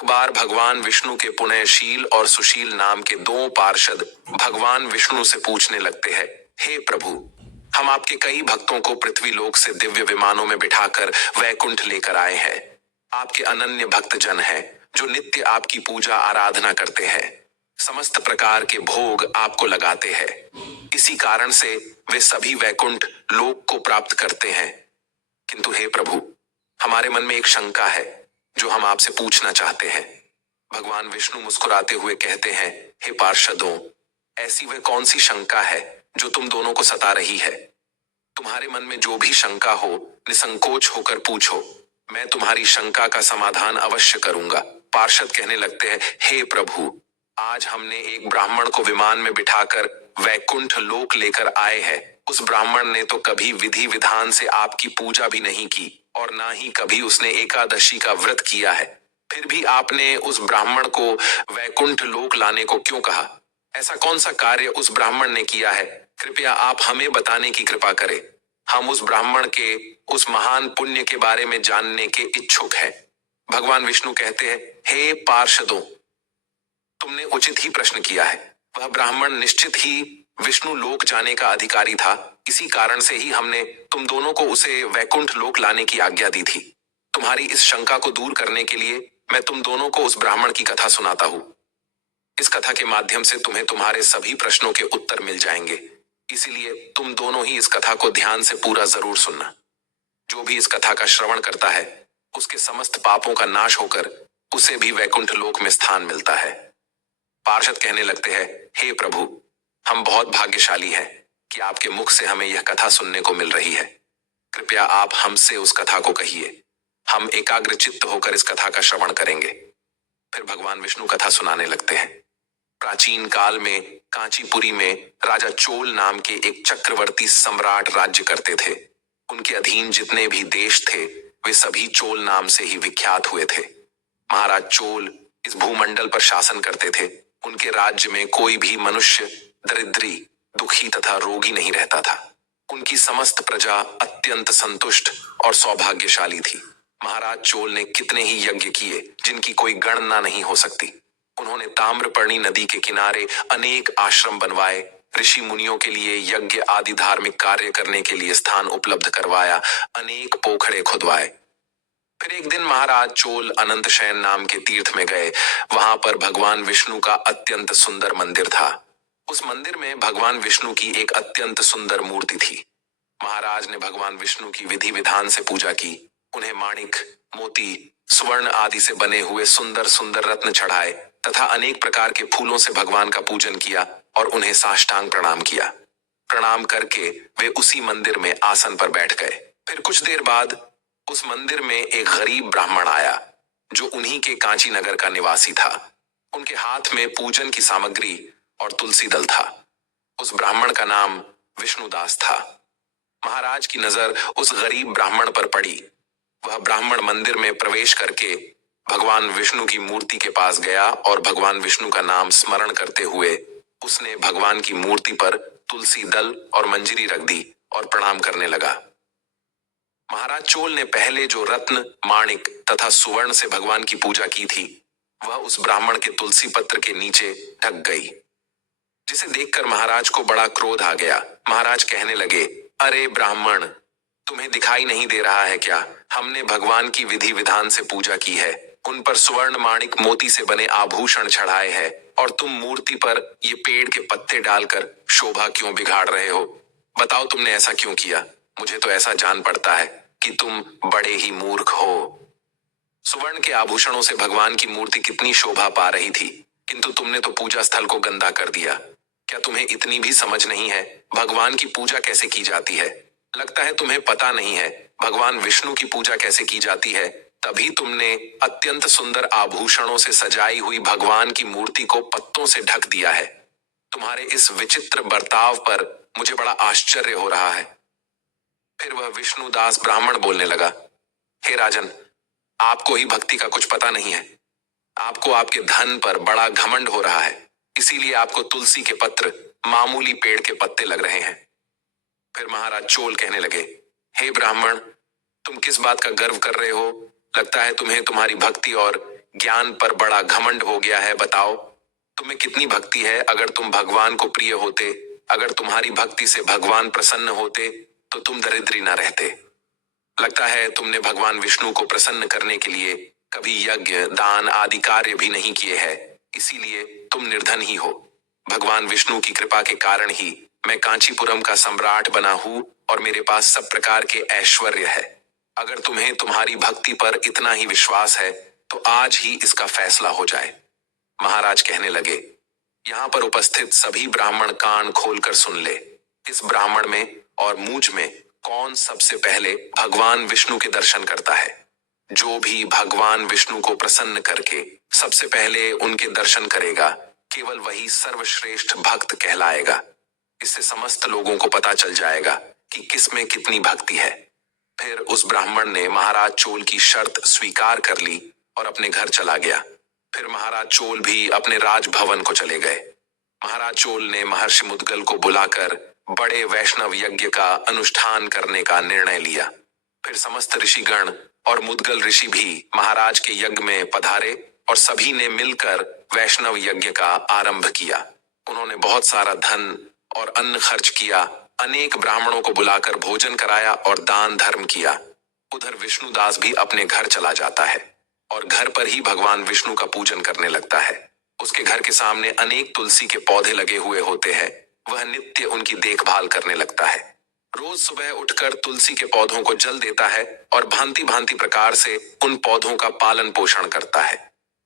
एक बार भगवान विष्णु के पुण्यशील और सुशील नाम के दो पार्षद भगवान विष्णु से पूछने लगते हैं, हे प्रभु, हम आपके कई भक्तों को पृथ्वी लोक से दिव्य विमानों में बिठाकर वैकुंठ लेकर आए हैं। आपके अनन्य भक्त जन हैं जो नित्य आपकी पूजा आराधना करते हैं, समस्त प्रकार के भोग आपको लगाते हैं। इसी कारण से वे सभी वैकुंठ लोक को प्राप्त करते हैं। किंतु हे प्रभु, हमारे मन में एक शंका है जो हम आपसे पूछना चाहते हैं। भगवान विष्णु मुस्कुराते हुए कहते हैं, हे पार्षदों, ऐसी वह कौन सी शंका है जो तुम दोनों को सता रही है? तुम्हारे मन में जो भी शंका हो, निसंकोच होकर पूछो, मैं तुम्हारी शंका का समाधान अवश्य करूंगा। पार्षद कहने लगते हैं, हे प्रभु, आज हमने एक ब्राह्मण को विमान में बिठाकर वैकुंठ लोक लेकर आए हैं। उस ब्राह्मण ने तो कभी विधि विधान से आपकी पूजा भी नहीं की और ना ही कभी उसने एकादशी का व्रत किया है। फिर भी आपने उस ब्राह्मण को वैकुंठ लोक लाने को क्यों कहा? ऐसा कौन सा कार्य उस ब्राह्मण ने किया है? कृपया आप हमें बताने की कृपा करें। हम उस ब्राह्मण के उस महान पुण्य के बारे में जानने के इच्छुक हैं। भगवान विष्णु कहते हैं, हे पार्षदों, तुमने उचित ही प्रश्न किया है। वह ब्राह्मण निश्चित ही विष्णु लोक जाने का अधिकारी था। इसी कारण से ही हमने तुम दोनों को उसे वैकुंठ लोक लाने की आज्ञा दी थी। तुम्हारी इस शंका को दूर करने के लिए मैं तुम दोनों को उस ब्राह्मण की कथा सुनाता हूँ। इस कथा के माध्यम से तुम्हें तुम्हारे सभी प्रश्नों के उत्तर मिल जाएंगे। इसीलिए तुम दोनों ही इस कथा को ध्यान से पूरा जरूर सुनना। जो भी इस कथा का श्रवण करता है, उसके समस्त पापों का नाश होकर उसे भी वैकुंठ लोक में स्थान मिलता है। पार्षद कहने लगते हैं, हे प्रभु, हम बहुत भाग्यशाली हैं कि आपके मुख से हमें यह कथा सुनने को मिल रही है। कृपया आप हमसे उस कथा को कहिए। हम एकाग्र चित्त होकर इस कथा का श्रवण करेंगे। फिर भगवान विष्णु कथा सुनाने लगते हैं। प्राचीन काल में कांचीपुरी में राजा चोल नाम के एक चक्रवर्ती सम्राट राज्य करते थे। उनके अधीन जितने भी देश थे, वे सभी चोल नाम से ही विख्यात हुए थे। महाराज चोल इस भूमंडल पर शासन करते थे। उनके राज्य में कोई भी मनुष्य दरिद्री, दुखी तथा रोगी नहीं रहता था। उनकी समस्त प्रजा अत्यंत संतुष्ट और सौभाग्यशाली थी। महाराज चोल ने कितने ही यज्ञ किए जिनकी कोई गणना नहीं हो सकती। उन्होंने ताम्रपर्णी नदी के किनारे अनेक आश्रम बनवाए, ऋषि मुनियों के लिए यज्ञ आदि धार्मिक कार्य करने के लिए स्थान उपलब्ध करवाया, अनेक पोखड़े खुदवाए। फिर एक दिन महाराज चोल अनंत शयन नाम के तीर्थ में गए। वहां पर भगवान विष्णु का अत्यंत सुंदर मंदिर था। उस मंदिर में भगवान विष्णु की एक अत्यंत सुंदर मूर्ति थी। महाराज ने भगवान विष्णु की विधि विधान से पूजा की। उन्हें माणिक, मोती, स्वर्ण आदि से बने हुए सुंदर सुंदर रत्न चढ़ाए तथा अनेक प्रकार के फूलों से भगवान का पूजन किया और उन्हें साष्टांग प्रणाम किया। प्रणाम करके वे उसी मंदिर में आसन पर बैठ गए। फिर कुछ देर बाद उस मंदिर में एक गरीब ब्राह्मण आया जो उन्हीं के कांची नगर का निवासी था। उनके हाथ में पूजन की सामग्री और तुलसी दल था। उस ब्राह्मण का नाम विष्णुदास था। महाराज की नजर उस गरीब ब्राह्मण पर पड़ी। वह ब्राह्मण मंदिर में प्रवेश करके भगवान विष्णु की मूर्ति के पास गया और भगवान विष्णु का नाम स्मरण करते हुए उसने भगवान की मूर्ति पर तुलसी दल और मंजरी रख दी और प्रणाम करने लगा। महाराज चोल ने पहले जो रत्न, माणिक तथा सुवर्ण से भगवान की पूजा की थी, वह उस ब्राह्मण के तुलसी पत्र के नीचे ढक गई, जिसे देखकर महाराज को बड़ा क्रोध आ गया। महाराज कहने लगे, अरे ब्राह्मण, तुम्हें दिखाई नहीं दे रहा है क्या? हमने भगवान की विधि विधान से पूजा की है, उन पर स्वर्ण, माणिक, मोती से बने आभूषण चढ़ाए हैं और तुम मूर्ति पर ये पेड़ के पत्ते डालकर शोभा क्यों बिगाड़ रहे हो? बताओ, तुमने ऐसा क्यों किया? मुझे तो ऐसा जान पड़ता है कि तुम बड़े ही मूर्ख हो। सुवर्ण के आभूषणों से भगवान की मूर्ति कितनी शोभा पा रही थी, किंतु तुमने तो पूजा स्थल को गंदा कर दिया। क्या तुम्हें इतनी भी समझ नहीं है भगवान की पूजा कैसे की जाती है? लगता है तुम्हें पता नहीं है भगवान विष्णु की पूजा कैसे की जाती है। तभी तुमने अत्यंत सुंदर आभूषणों से सजाई हुई भगवान की मूर्ति को पत्तों से ढक दिया है। तुम्हारे इस विचित्र बर्ताव पर मुझे बड़ा आश्चर्य हो रहा है। फिर वह विष्णुदास ब्राह्मण बोलने लगा, हे राजन, आपको ही भक्ति का कुछ पता नहीं है। आपको आपके धन पर बड़ा घमंड हो रहा है, इसीलिए आपको तुलसी के पत्र मामूली पेड़ के पत्ते लग रहे हैं। फिर महाराज चोल कहने लगे, हे ब्राह्मण, तुम किस बात का गर्व कर रहे हो? लगता है तुम्हें तुम्हारी भक्ति और ज्ञान पर बड़ा घमंड हो गया है। बताओ तुम्हें कितनी भक्ति है। अगर तुम भगवान को प्रिय होते, अगर तुम्हारी भक्ति से भगवान प्रसन्न होते तो तुम दरिद्री ना रहते। लगता है तुमने भगवान विष्णु को प्रसन्न करने के लिए कभी यज्ञ दान आदि कार्य भी नहीं किए हैं, इसीलिए तुम निर्धन ही हो। भगवान विष्णु की कृपा के कारण ही मैं कांचीपुरम का सम्राट बना हूं और मेरे पास सब प्रकार के ऐश्वर्य है। अगर तुम्हें तुम्हारी भक्ति पर इतना ही विश्वास है तो आज ही इसका फैसला हो जाए। महाराज कहने लगे, यहाँ पर उपस्थित सभी ब्राह्मण कान खोलकर सुन ले। इस ब्राह्मण में और मुझ में कौन सबसे पहले भगवान विष्णु के दर्शन करता है? जो भी भगवान विष्णु को प्रसन्न करके सबसे पहले उनके दर्शन करेगा, केवल वही सर्वश्रेष्ठ भक्त कहलाएगा। इससे समस्त लोगों को पता चल जाएगा कि किस में कितनी भक्ति है। फिर उस ब्राह्मण ने महाराज चोल की शर्त स्वीकार कर ली और अपने घर चला गया। फिर महाराज चोल भी अपने राजभवन को चले गए। महाराज चोल ने महर्षि मुद्गल को बुलाकर बड़े वैष्णव यज्ञ का अनुष्ठान करने का निर्णय लिया। फिर समस्त ऋषिगण और मुद्गल ऋषि भी महाराज के यज्ञ में पधारे और सभी ने मिलकर वैष्णव यज्ञ का आरंभ किया। उन्होंने बहुत सारा धन और अन्न खर्च किया, अनेक ब्राह्मणों को बुलाकर भोजन कराया और दान धर्म किया। उधर विष्णुदास भी अपने घर चला जाता है और घर पर ही भगवान विष्णु का पूजन करने लगता है। उसके घर के सामने अनेक तुलसी के पौधे लगे हुए होते हैं। वह नित्य उनकी देखभाल करने लगता है। रोज सुबह उठकर तुलसी के पौधों को जल देता है और भांति भांति प्रकार से उन पौधों का पालन पोषण करता है।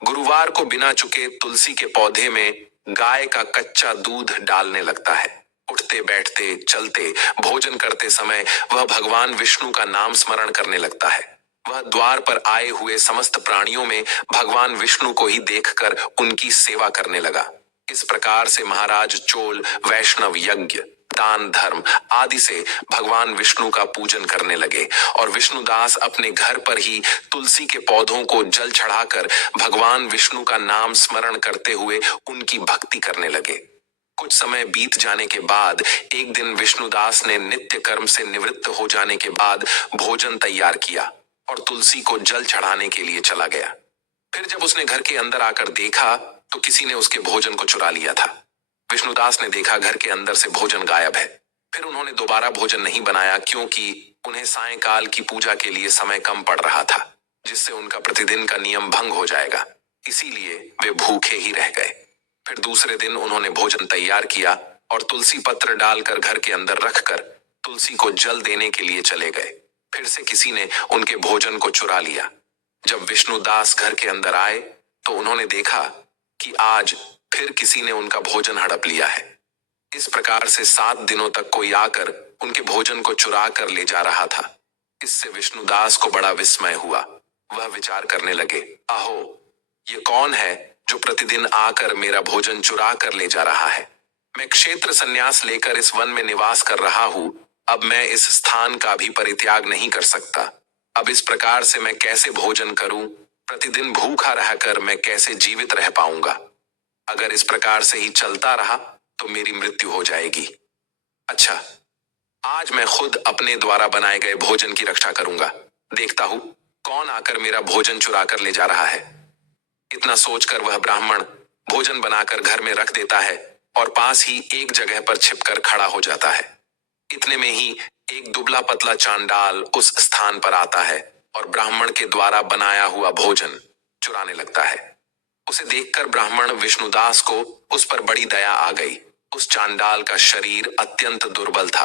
गुरुवार को बिना चुके तुलसी के पौधे में गाय का कच्चा दूध डालने लगता है। उठते बैठते चलते भोजन करते समय वह भगवान विष्णु का नाम स्मरण करने लगता है। वह द्वार पर आए हुए समस्त प्राणियों में भगवान विष्णु को ही देखकर उनकी सेवा करने लगा। इस प्रकार से महाराज चोल वैष्णव यज्ञ दान धर्म आदि से भगवान विष्णु का पूजन करने लगे और विष्णुदास अपने घर पर ही तुलसी के पौधों को जल चढ़ाकर भगवान विष्णु का नाम स्मरण करते हुए उनकी भक्ति करने लगे। कुछ समय बीत जाने के बाद एक दिन विष्णुदास ने नित्य कर्म से निवृत्त हो जाने के बाद भोजन तैयार किया और तुलसी को जल चढ़ाने के लिए चला गया। फिर जब उसने घर के अंदर आकर देखा तो किसी ने उसके भोजन को चुरा लिया था। विष्णुदास ने देखा घर के अंदर से भोजन गायब है। फिर उन्होंने दोबारा भोजन नहीं बनाया क्योंकि उन्हें सायंकाल की पूजा के लिए समय कम पड़ रहा था, जिससे उनका प्रतिदिन का नियम भंग हो जाएगा। इसीलिए वे भूखे ही रह गए। फिर दूसरे दिन उन्होंने भोजन तैयार किया और तुलसी पत्र डालकर घर के अंदर रखकर तुलसी को जल देने के लिए चले गए। फिर से किसी ने उनके भोजन को चुरा लिया। जब विष्णुदास घर के अंदर आए तो उन्होंने देखा कि आज फिर किसी ने उनका भोजन हड़प लिया है। इस प्रकार से 7 दिनों तक कोई आकर उनके भोजन को चुरा कर ले जा रहा था। इससे विष्णुदास को बड़ा विस्मय हुआ। वह विचार करने लगे, आहो, ये कौन है जो प्रतिदिन आकर मेरा भोजन चुरा कर ले जा रहा है? मैं क्षेत्र संन्यास लेकर इस वन में निवास कर रहा हूं। अब मैं इस स्थान का भी परित्याग नहीं कर सकता। अब इस प्रकार से मैं कैसे भोजन करूं? प्रतिदिन भूखा रहकर मैं कैसे जीवित रह पाऊंगा? अगर इस प्रकार से ही चलता रहा तो मेरी मृत्यु हो जाएगी। अच्छा, आज मैं खुद अपने द्वारा बनाए गए भोजन की रक्षा करूंगा। देखता हूं कौन आकर मेरा भोजन चुरा कर ले जा रहा है। इतना सोचकर वह ब्राह्मण भोजन बनाकर घर में रख देता है और पास ही एक जगह पर छिपकर खड़ा हो जाता है। इतने में ही एक दुबला पतला चांडाल उस स्थान पर आता है और ब्राह्मण के द्वारा बनाया हुआ भोजन चुराने लगता है। उसे देखकर ब्राह्मण विष्णुदास को उस पर बड़ी दया आ गई। उस चांडाल का शरीर अत्यंत दुर्बल था।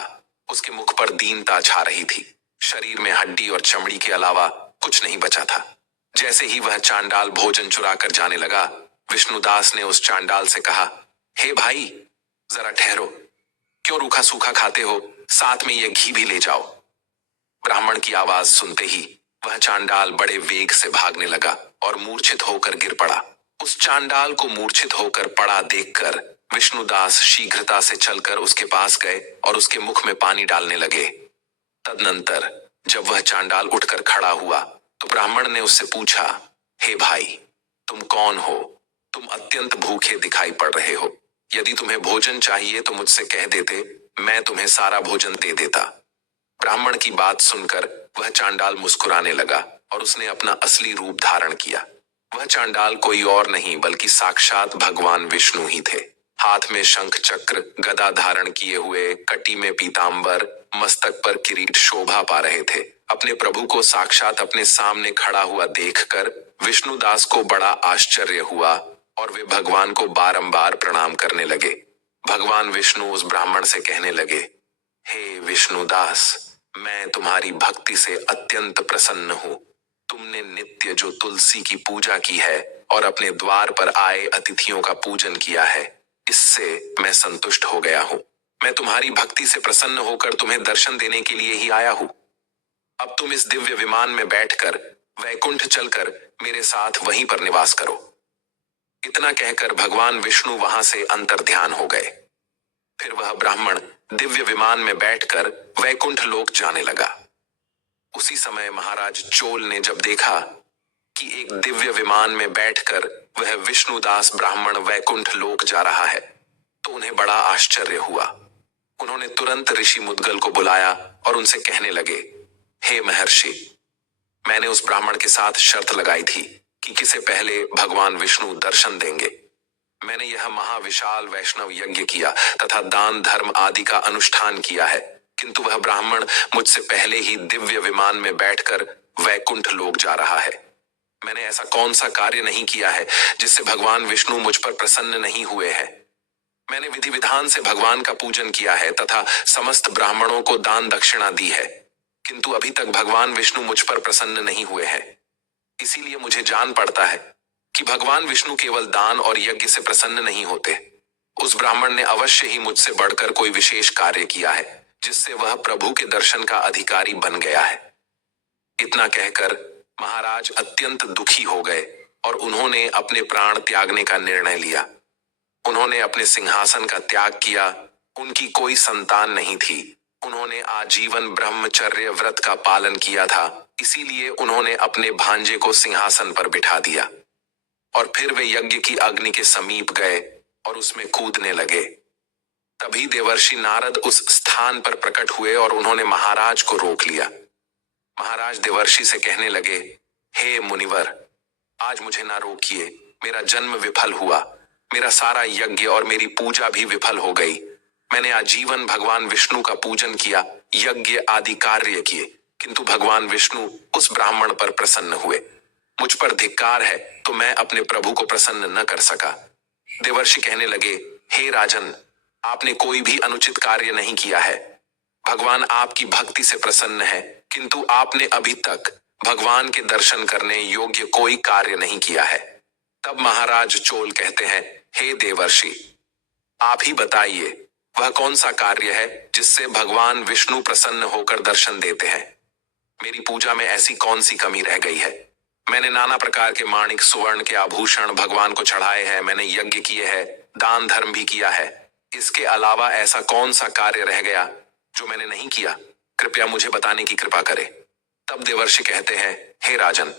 उसके मुख पर दीनता छा रही थी। शरीर में हड्डी और चमड़ी के अलावा कुछ नहीं बचा था। जैसे ही वह चांडाल भोजन चुरा कर जाने लगा, विष्णुदास ने उस चांडाल से कहा, हे भाई, जरा ठहरो। क्यों रूखा सूखा खाते हो? साथ में ये घी भी ले जाओ। ब्राह्मण की आवाज सुनते ही वह चांडाल बड़े वेग से भागने लगा और मूर्छित होकर गिर पड़ा। उस चांडाल को मूर्छित होकर पड़ा देखकर विष्णुदास शीघ्रता से चलकर उसके पास गए और उसके मुख में पानी डालने लगे। तदनंतर जब वह चांडाल उठकर खड़ा हुआ तो ब्राह्मण ने उससे पूछा, हे भाई, तुम कौन हो? तुम अत्यंत भूखे दिखाई पड़ रहे हो। यदि तुम्हें भोजन चाहिए तो मुझसे कह देते, मैं तुम्हें सारा भोजन दे देता। ब्राह्मण की बात सुनकर वह चांडाल मुस्कुराने लगा और उसने अपना असली रूप धारण किया। वह चांडाल कोई और नहीं बल्कि साक्षात भगवान विष्णु ही थे। हाथ में शंख चक्र गदा धारण किए हुए, कटी में पीतांबर, मस्तक पर किरीट शोभा पा रहे थे। अपने प्रभु को साक्षात अपने सामने खड़ा हुआ देखकर विष्णुदास को बड़ा आश्चर्य हुआ और वे भगवान को बारंबार प्रणाम करने लगे। भगवान विष्णु उस ब्राह्मण से कहने लगे, हे विष्णुदास, मैं तुम्हारी भक्ति से अत्यंत प्रसन्न हूँ। तुमने नित्य जो तुलसी की पूजा की है और अपने द्वार पर आए अतिथियों का पूजन किया है, इससे मैं संतुष्ट हो गया हूँ। मैं तुम्हारी भक्ति से प्रसन्न होकर तुम्हें दर्शन देने के लिए ही आया हूँ। अब तुम इस दिव्य विमान में बैठकर वैकुंठ चलकर मेरे साथ वहीं पर निवास करो। इतना कहकर भगवान विष्णु वहां से अंतर्ध्यान हो गए। फिर वह ब्राह्मण दिव्य विमान में बैठकर वैकुंठ लोक जाने लगा। उसी समय महाराज चोल ने जब देखा कि एक दिव्य विमान में बैठकर वह विष्णुदास ब्राह्मण वैकुंठ लोक जा रहा है, तो उन्हें बड़ा आश्चर्य हुआ। उन्होंने तुरंत ऋषि मुद्गल को बुलाया और उनसे कहने लगे, हे महर्षि, मैंने उस ब्राह्मण के साथ शर्त लगाई थी कि किसे पहले भगवान विष्णु दर्शन देंगे। मैंने यह महाविशाल वैष्णव यज्ञ किया तथा दान धर्म आदि का अनुष्ठान किया है, किंतु वह ब्राह्मण मुझसे पहले ही दिव्य विमान में बैठकर वैकुंठ लोक जा रहा है। मैंने ऐसा कौन सा कार्य नहीं किया है जिससे भगवान विष्णु मुझ पर प्रसन्न नहीं हुए हैं। मैंने विधि विधान से भगवान का पूजन किया है तथा समस्त ब्राह्मणों को दान दक्षिणा दी है, किंतु अभी तक भगवान विष्णु मुझ पर प्रसन्न नहीं हुए हैं। इसीलिए मुझे जान पड़ता है कि भगवान विष्णु केवल दान और यज्ञ से प्रसन्न नहीं होते। उस ब्राह्मण ने अवश्य ही मुझसे बढ़कर कोई विशेष कार्य किया है जिससे वह प्रभु के दर्शन का अधिकारी बन गया है। इतना कहकर महाराज अत्यंत दुखी हो गए और उन्होंने अपने प्राण त्यागने का निर्णय लिया। उन्होंने अपने सिंहासन का त्याग किया। उनकी कोई संतान नहीं थी। उन्होंने आजीवन ब्रह्मचर्य व्रत का पालन किया था, इसीलिए उन्होंने अपने भांजे को सिंहासन पर बिठा दिया और फिर वे यज्ञ की अग्नि के समीप गए और उसमें कूदने लगे। तभी देवर्षि नारद उस स्थान पर प्रकट हुए और उन्होंने महाराज को रोक लिया। महाराज देवर्षि से कहने लगे, हे मुनिवर, आज मुझे ना रोकिए। मेरा जन्म विफल हुआ, मेरा सारा यज्ञ और मेरी पूजा भी विफल हो गई। मैंने आजीवन भगवान विष्णु का पूजन किया, यज्ञ आदि कार्य किए, किंतु भगवान विष्णु उस ब्राह्मण पर प्रसन्न हुए। मुझ पर धिक्कार है तो मैं अपने प्रभु को प्रसन्न न कर सका। देवर्षि कहने लगे, हे राजन, आपने कोई भी अनुचित कार्य नहीं किया है। भगवान आपकी भक्ति से प्रसन्न है, किंतु आपने अभी तक भगवान के दर्शन करने योग्य कोई कार्य नहीं किया है। तब महाराज चोल कहते हैं, हे देवर्षि, आप ही बताइए वह कौन सा कार्य है जिससे भगवान विष्णु प्रसन्न होकर दर्शन देते हैं। मेरी पूजा में ऐसी कौन सी कमी रह गई है। मैंने नाना प्रकार के माणिक सुवर्ण के आभूषण भगवान को चढ़ाए हैं, मैंने यज्ञ किए हैं, दान धर्म भी किया है। इसके अलावा ऐसा कौन सा कार्य रह गया जो मैंने नहीं किया? कृपया मुझे बताने की कृपा करें। तब देवर्षि कहते हैं, हे राजन,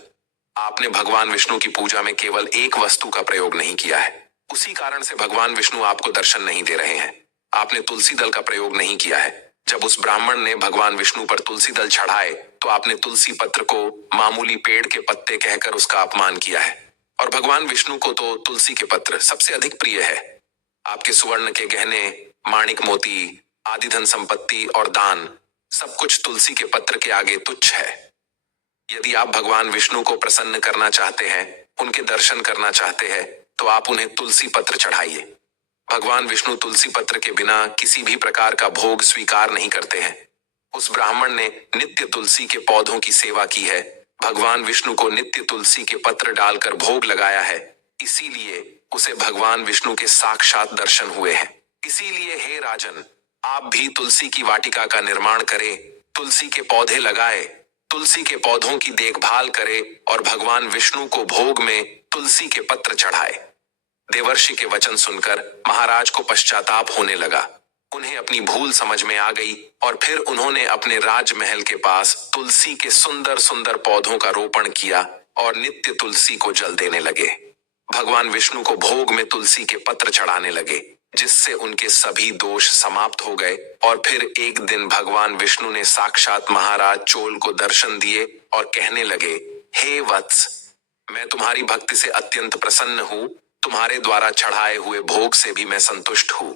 आपने भगवान विष्णु की पूजा में केवल एक वस्तु का प्रयोग नहीं किया है, उसी कारण से भगवान विष्णु आपको दर्शन नहीं दे रहे हैं। आपने तुलसी दल का प्रयोग नहीं किया है। जब उस ब्राह्मण ने भगवान विष्णु पर तुलसी दल चढ़ाए तो आपने तुलसी पत्र को मामूली पेड़ के पत्ते कहकर उसका अपमान किया है, और भगवान विष्णु को तो तुलसी के पत्र सबसे अधिक प्रिय है। आपके सुवर्ण के गहने, माणिक मोती आदि धन संपत्ति और दान सब कुछ तुलसी के पत्र के आगे तुच्छ है। यदि आप भगवान विष्णु को प्रसन्न करना चाहते हैं, उनके दर्शन करना चाहते हैं, तो आप उन्हें तुलसी पत्र चढ़ाइए। भगवान विष्णु तुलसी पत्र के बिना किसी भी प्रकार का भोग स्वीकार नहीं करते हैं। उस ब्राह्मण ने नित्य तुलसी के पौधों की सेवा की है, भगवान विष्णु को नित्य तुलसी के पत्र डालकर भोग लगाया है, इसीलिए उसे भगवान विष्णु के साक्षात दर्शन हुए हैं। इसीलिए हे राजन, आप भी तुलसी की वाटिका का निर्माण करें, तुलसी के पौधे लगाए, तुलसी के पौधों की देखभाल करे और भगवान विष्णु को भोग में तुलसी के पत्र चढ़ाए। देवर्षि के वचन सुनकर महाराज को पश्चाताप होने लगा। उन्हें अपनी भूल समझ में आ गई और फिर उन्होंने अपने राजमहल के पास तुलसी के सुंदर सुंदर पौधों का रोपण किया और नित्य तुलसी को जल देने लगे। भगवान विष्णु को भोग में तुलसी के पत्र चढ़ाने लगे, जिससे उनके सभी दोष समाप्त हो गए। और फिर एक दिन भगवान विष्णु ने साक्षात महाराज चोल को दर्शन दिए और कहने लगे, हे वत्स, मैं तुम्हारी भक्ति से अत्यंत प्रसन्न हूं, तुम्हारे द्वारा चढ़ाए हुए भोग से भी मैं संतुष्ट हूं।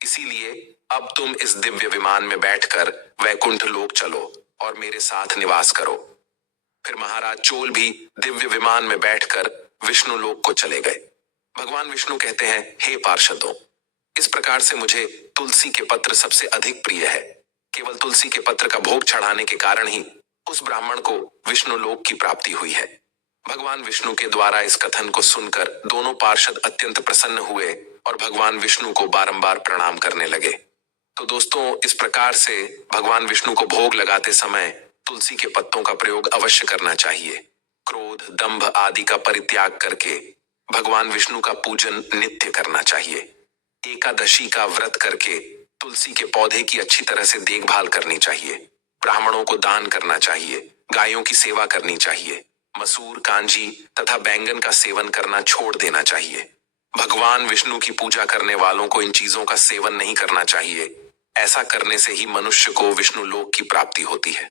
इसीलिए अब तुम इस दिव्य विमान में बैठकर वैकुंठ लोक चलो और मेरे साथ निवास करो। फिर महाराज चोल भी दिव्य विमान में बैठकर विष्णु लोक को चले गए। भगवान विष्णु कहते हैं, हे पार्षदों, इस प्रकार से मुझे तुलसी के पत्र सबसे अधिक प्रिय है। केवल तुलसी के पत्र का भोग चढ़ाने के कारण ही उस ब्राह्मण को विष्णु लोक की प्राप्ति हुई है। भगवान विष्णु के द्वारा इस कथन को सुनकर दोनों पार्षद अत्यंत प्रसन्न हुए और भगवान विष्णु को बारंबार प्रणाम करने लगे। तो दोस्तों, इस प्रकार से भगवान विष्णु को भोग लगाते समय तुलसी के पत्तों का प्रयोग अवश्य करना चाहिए। क्रोध, दंभ आदि का परित्याग करके भगवान विष्णु का पूजन नित्य करना चाहिए। एकादशी का व्रत करके तुलसी के पौधे की अच्छी तरह से देखभाल करनी चाहिए। ब्राह्मणों को दान करना चाहिए, गायों की सेवा करनी चाहिए, मसूर, कांजी तथा बैंगन का सेवन करना छोड़ देना चाहिए। भगवान विष्णु की पूजा करने वालों को इन चीजों का सेवन नहीं करना चाहिए। ऐसा करने से ही मनुष्य को विष्णु लोक की प्राप्ति होती है।